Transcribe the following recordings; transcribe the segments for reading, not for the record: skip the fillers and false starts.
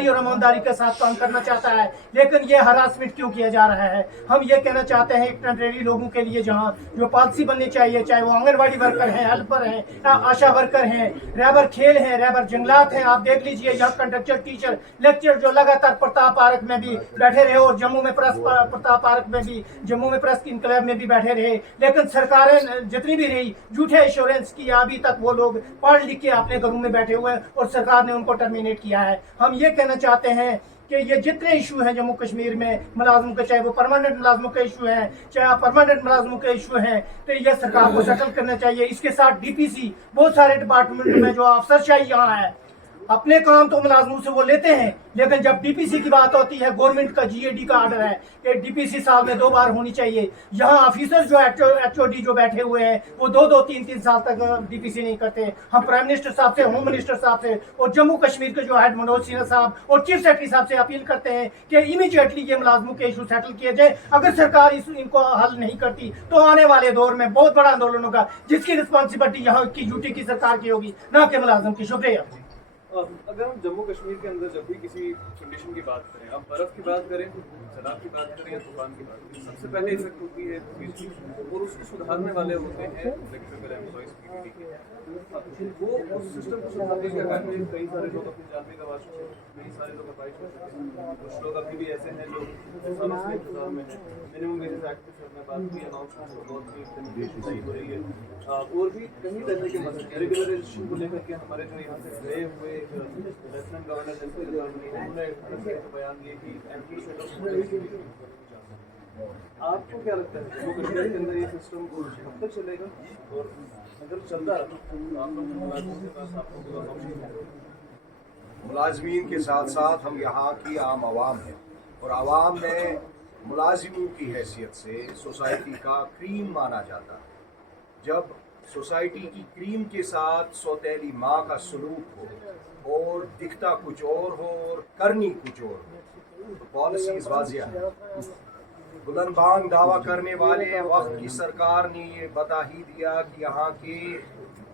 ईमानदारी और ईमानदारी के साथ काम करना चाहता है, लेकिन ये हरासमेंट क्यों किया जा रहा है। हम ये कहना चाहते हैं टेम्परेरी लोगों के लिए जहाँ जो पॉलिसी बननी चाहिए, चाहे वो आंगनबाड़ी वर्कर हैं, हेल्पर हैं, आशा वर्कर हैं, रहबर खेल हैं, रहबर जंगलात हैं। आप देख लीजिए यहाँ कंडक्टर, टीचर, लेक्चर जो लगातार प्रताप पार्क में भी बैठे रहे और जम्मू में प्रेस प्रताप पार्क में भी, जम्मू में प्रेस इनकलाब में भी बैठे रहे, लेकिन सरकारें जितनी भी रही झूठे इंश्योरेंस की, अभी तक वो लोग पढ़ लिख के अपने घरों में बैठे हुए हैं और सरकार ने उनको टर्मिनेट किया है। हम ये कहना चाहते हैं कि ये जितने इशू हैं जम्मू कश्मीर में मुलाजमों के, चाहे वो परमानेंट मुलाजमों के इशू हैं, चाहे परमानेंट मुलाजमों के इशू हैं, तो ये सरकार को सेटल करना चाहिए। इसके साथ डीपीसी, बहुत सारे डिपार्टमेंट में जो अफसरशाही यहाँ है, अपने काम तो मुलाजमों से वो लेते हैं, लेकिन जब डीपीसी की बात होती है, गवर्नमेंट का जीएडी का आर्डर है कि डीपीसी साल में 2 बार होनी चाहिए। यहाँ ऑफिसर जो एचओडी जो बैठे हुए हैं वो 2-2, 3-3 साल तक डीपीसी नहीं करते। हम प्राइम मिनिस्टर साहब से, होम मिनिस्टर साहब से और जम्मू कश्मीर के जो हेड मनोज सिन्हा साहब और चीफ सेक्रेटरी साहब से अपील करते हैं कि इमीडिएटली ये मुलाजमों के इशू सेटल किए जाए। अगर सरकार इनको हल नहीं करती तो आने वाले दौर में बहुत बड़ा आंदोलन होगा, जिसकी रिस्पॉन्सिबिलिटी यहाँ की यूटी की सरकार की होगी, ना कि मुलाजम की। शुक्रिया। अगर हम जम्मू कश्मीर के अंदर जब भी किसी कंडीशन की बात करें, आप बर्फ़ की बात करें, सैलाब की बात करें या तूफान की बात करें, सबसे पहले इफेक्ट होती है बिजली, और उसको सुधारने वाले होते हैं इलेक्ट्रिकल एम्प्लॉइज पीडीटी के। वो उस सिस्टम को सुधारने के कारण में कई सारे लोग अपनी जान भी गंवा चुके हैं, कई सारे लोग अपाहिज हो चुके हैं, कुछ लोग अभी भी ऐसे हैं जो सालों से इंतजार में हैं। मिनिमम वेजेस एक्ट की सर में बात की, अनाउंसमेंट बहुत ही सही हो रही है, और भी कई तरह के मसले रेगुलराइजेशन को लेकर के हमारे जो यहाँ से गए हुए लेफ्टिनेंट गवर्नर जनरल उन्होंने बयान दिए कि एमपी से आपको क्या लगता है जम्मू कश्मीर के अंदर ये सिस्टम कब तक चलेगा, और अगर चलता रहा तो आप लोग मुलाजिमों के पास आपको मुलाजमीन के साथ साथ हम यहाँ की आम आवाम हैं, और आवाम में मुलाजिमों की हैसियत से सोसाइटी का क्रीम माना जाता है। जब सोसाइटी की क्रीम के साथ सौतेली माँ का सलूक हो और दिखता कुछ और हो और करनी कुछ और हो, तो पॉलिसीज वाजिया है। बुलंदबांग दावा करने वाले वक्त की सरकार ने ये बता ही दिया कि यहाँ के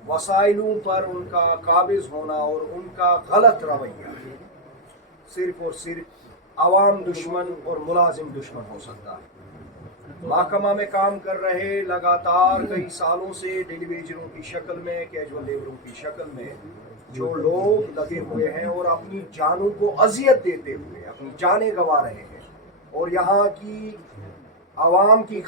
वसाइलों पर उनका काबिज होना और उनका गलत रवैया सिर्फ और सिर्फ आवाम दुश्मन और मुलाजिम दुश्मन हो सकता है। महकमा में काम कर रहे लगातार कई सालों से टेलीविजनों की शक्ल में, कैजुअल लेबरों की शक्ल में जो लोग लगे हुए हैं और अपनी जानों को अजियत देते हुए अपनी जानें गंवा रहे हैं, और यहाँ की आवाम की